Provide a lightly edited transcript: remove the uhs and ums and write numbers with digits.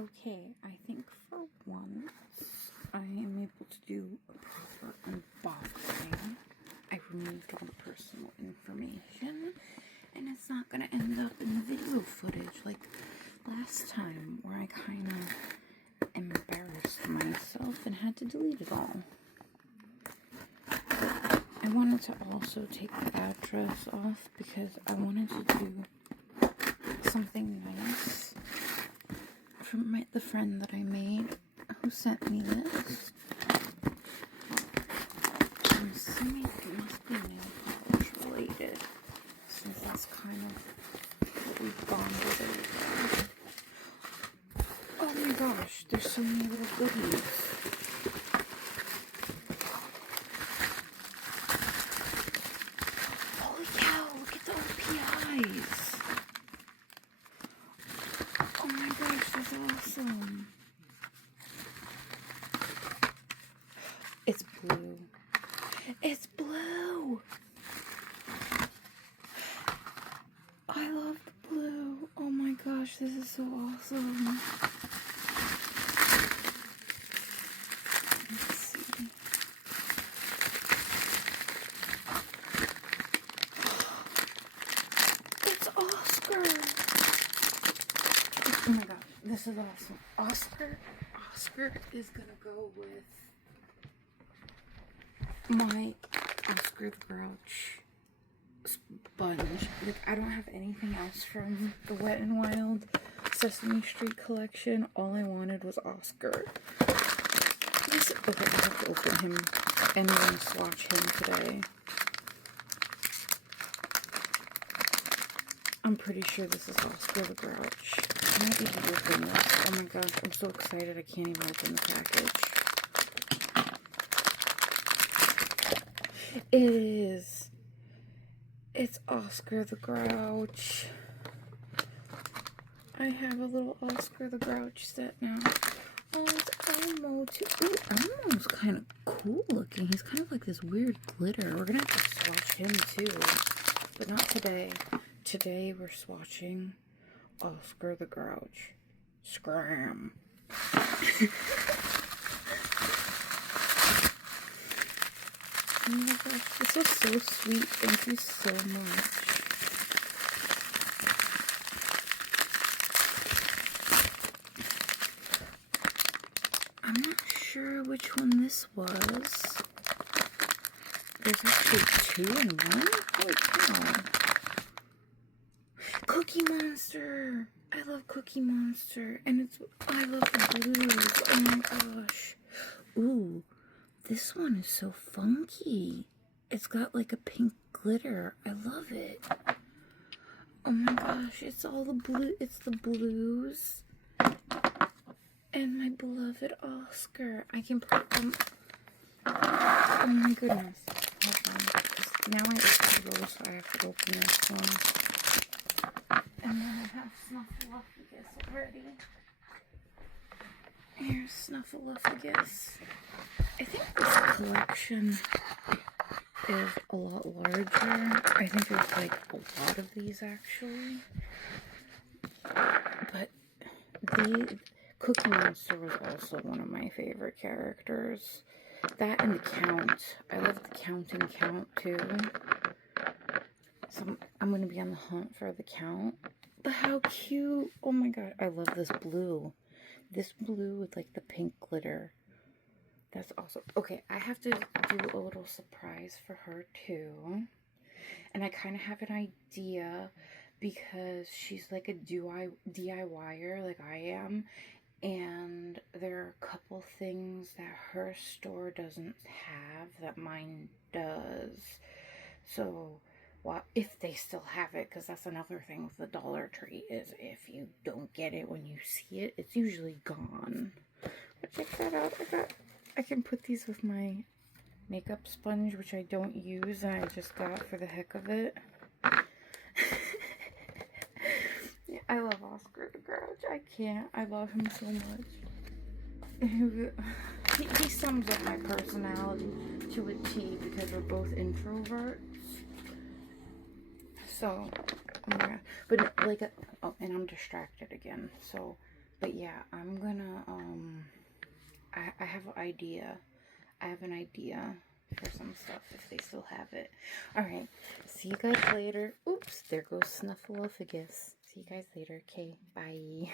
Okay, I think for once I am able to do a proper unboxing. I removed all the personal information, and it's not going to end up in video footage like last time where I kind of embarrassed myself and had to delete it all. But I wanted to also take the address off because I wanted to do something nice for the friend that I made who sent me this. I'm assuming it must be nail polish related, since that's kind of what we've bonded over. Oh my gosh, there's so many little goodies. Holy cow, look at the OPIs. Oh my gosh, that's awesome. It's blue. It's blue! I love the blue. Oh my gosh, this is so awesome. Let's see. It's Oscar! Oh my god, this is awesome. Oscar is gonna go with my Oscar the Grouch sponge. Like, I don't have anything else from the Wet n Wild Sesame Street collection. All I wanted was Oscar. Okay, I have to open him and then swatch him today. I'm pretty sure this is Oscar the Grouch. I might even open this. Oh my gosh, I'm so excited I can't even open the package. It is. It's Oscar the Grouch. I have a little Oscar the Grouch set now. Oh, it's Elmo too. Ooh, Elmo's kind of cool looking. He's kind of like this weird glitter. We're gonna have to swatch him too, but not today. Today we're swatching Oscar the Grouch. Scram. Oh my gosh, this was so sweet. Thank you so much. I'm not sure which one this was. There's actually 2 in 1? Holy cow. Cookie Monster! I love Cookie Monster. And I love the blues. Oh my gosh. Ooh. This one is so funky. It's got like a pink glitter. I love it. Oh my gosh, it's all the blue. It's the blues. And my beloved Oscar. I can put them. Oh my goodness. Hold on. Now I opened those, so I have to open this one. And then I have Snuffleupagus already. Here's Snuffleupagus. I think this collection is a lot larger. I think there's like a lot of these actually. But the Cookie Monster was also one of my favorite characters. That and the Count. I love the Count and Count too. So I'm going to be on the hunt for the Count. But how cute. Oh my god. I love this blue. This blue with like the pink glitter. That's awesome. Okay, I have to do a little surprise for her too. And I kind of have an idea because she's like a DIYer like I am. And there are a couple things that her store doesn't have that mine does. So, well, if they still have it, because that's another thing with the Dollar Tree, is if you don't get it when you see it, it's usually gone. But check that out. I can put these with my makeup sponge, which I don't use, and I just got for the heck of it. Yeah, I love Oscar the Grouch. I can't. I love him so much. He sums up my personality to a T because we're both introverts. So, oh my god. But like, oh, and I'm distracted again. So But yeah, I'm gonna, I have an idea. I have an idea for some stuff if they still have it. Alright, see you guys later. Oops, there goes Snuffleupagus. See you guys later. Okay, bye.